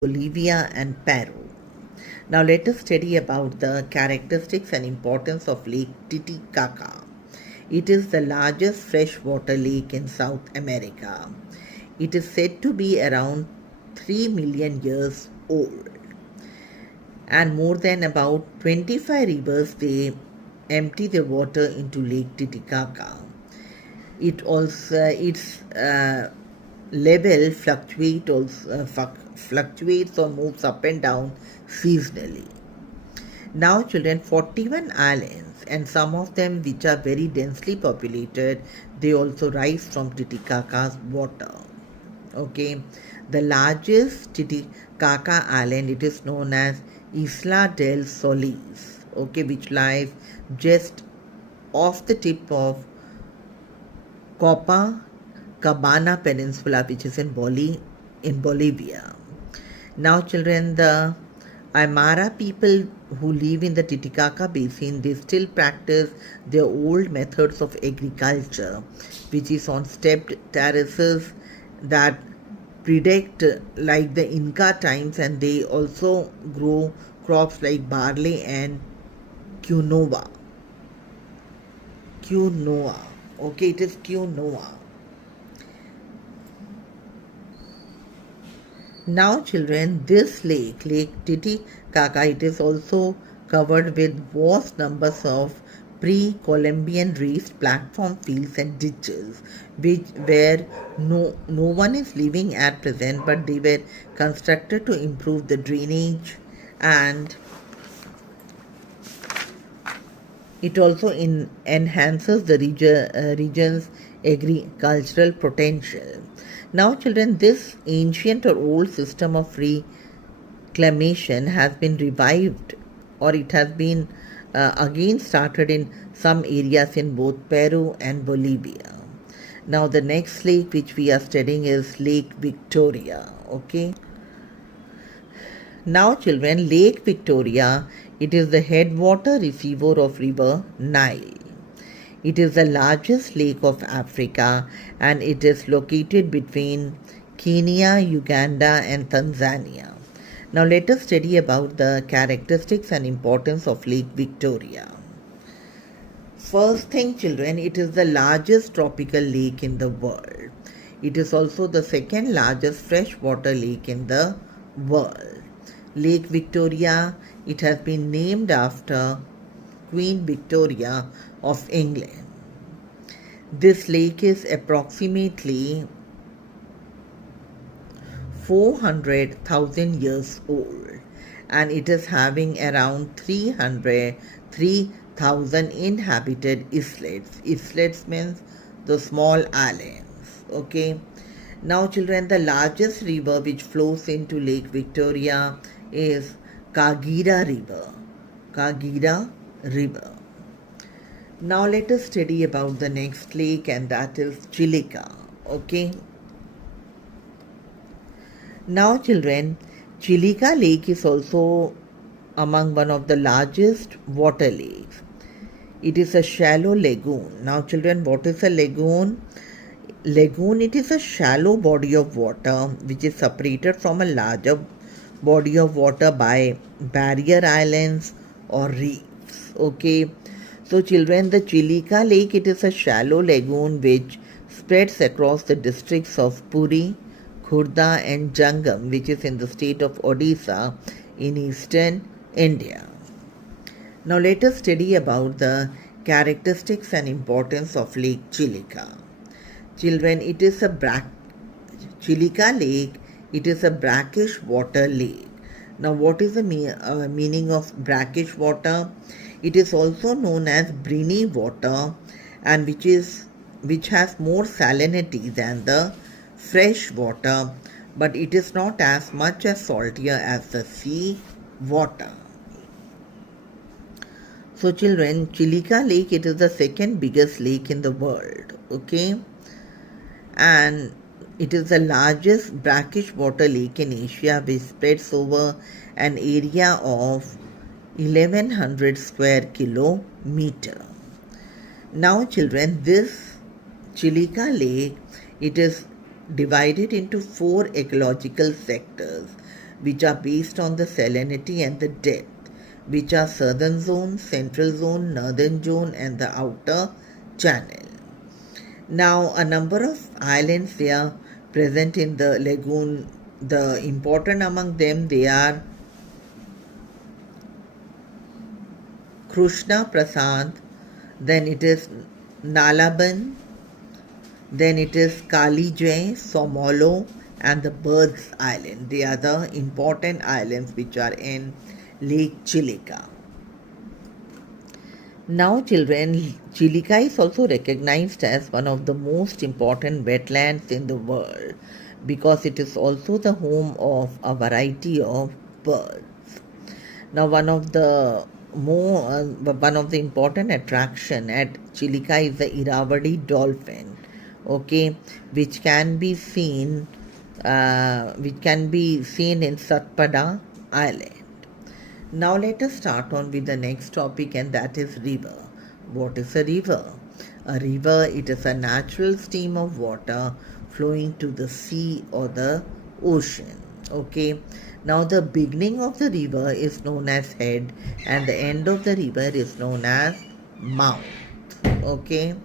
Bolivia and Peru. Now let us study about the characteristics and importance of Lake Titicaca. It is the largest freshwater lake in South America. It is said to be around 3 million years old, and more than about 25 rivers they empty their water into Lake Titicaca. Its level fluctuates or moves up and down seasonally. Now, children, 41 islands, and some of them which are very densely populated, they also rise from Titicaca's water. Okay, the largest Titicaca island, it is known as Isla del Solis. Okay, which lies just off the tip of Copacabana Peninsula, which is in Bolivia. Now, children, the Aymara people who live in the Titicaca Basin, they still practice their old methods of agriculture, which is on stepped terraces that predate like the Inca times, and they also grow crops like barley and quinoa. Quinoa. Okay, it is quinoa. Now, children, this Lake Titicaca, it is also covered with vast numbers of pre-Columbian raised platform fields and ditches, where no one is living at present, but they were constructed to improve the drainage, and it also enhances the region's agricultural potential. Now, children, this ancient or old system of reclamation has been revived, or it has been again started in some areas in both Peru and Bolivia. Now, the next lake which we are studying is Lake Victoria. Okay. Now, children, Lake Victoria, it is the headwater receiver of River Nile. It is the largest lake of Africa, and it is located between Kenya, Uganda, and Tanzania. Now, let us study about the characteristics and importance of Lake Victoria. First thing, children, it is the largest tropical lake in the world. It is also the second largest freshwater lake in the world. Lake Victoria, it has been named after Queen Victoria of England. This lake is approximately 400,000 years old, and it is having around 303,000 inhabited islets. Islets means the small islands. Okay. Now, children, the largest river which flows into Lake Victoria is Kagera River. Kagera River. Now let us study about the next lake, and that is Chilika. Okay. Now, children, Chilika Lake is also among one of the largest water lakes. It is a shallow lagoon. Now, children, what is a lagoon? Lagoon, it is a shallow body of water which is separated from a larger body of water by barrier islands or reefs. Okay. So, children, the Chilika Lake, it is a shallow lagoon which spreads across the districts of Puri, Khurda, and Jangam, which is in the state of Odisha in eastern India. Now, let us study about the characteristics and importance of Lake Chilika. Children, it is a Chilika Lake, it is a brackish water lake. Now, what is the meaning of brackish water? It is also known as briny water, and which has more salinity than the fresh water, but it is not as much as saltier as the sea water. So, children, Chilika Lake, it is the second biggest lake in the world. Okay. And it is the largest brackish water lake in Asia, which spreads over an area of 1100 square kilometer. Now, children, this Chilika Lake, it is divided into 4 ecological sectors, which are based on the salinity and the depth, which are southern zone, central zone, northern zone, and the outer channel. Now, a number of islands they are present in the lagoon. The important among them they are Krishna Prasad, then it is Nalaban, then it is Kalijay, Somolo, and the Birds Island. They are the important islands which are in Lake Chilika. Now, children, Chilika is also recognized as one of the most important wetlands in the world because it is also the home of a variety of birds. Now, one of the important attraction at Chilika is the Irrawaddy dolphin, okay, which can be seen in Satpada Island. Now let us start on with the next topic, and that is river. What is a river? A river, it is a natural stream of water flowing to the sea or the ocean. Okay. Now the beginning of the river is known as head and the end of the river is known as mouth. Okay.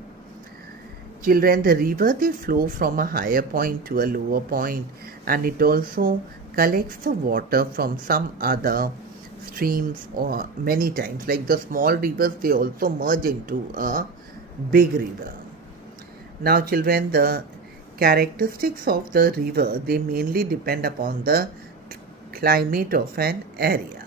Children, the river they flow from a higher point to a lower point, and it also collects the water from some other streams or many times, like the small rivers they also merge into a big river. Now children, the characteristics of the river they mainly depend upon the climate of an area.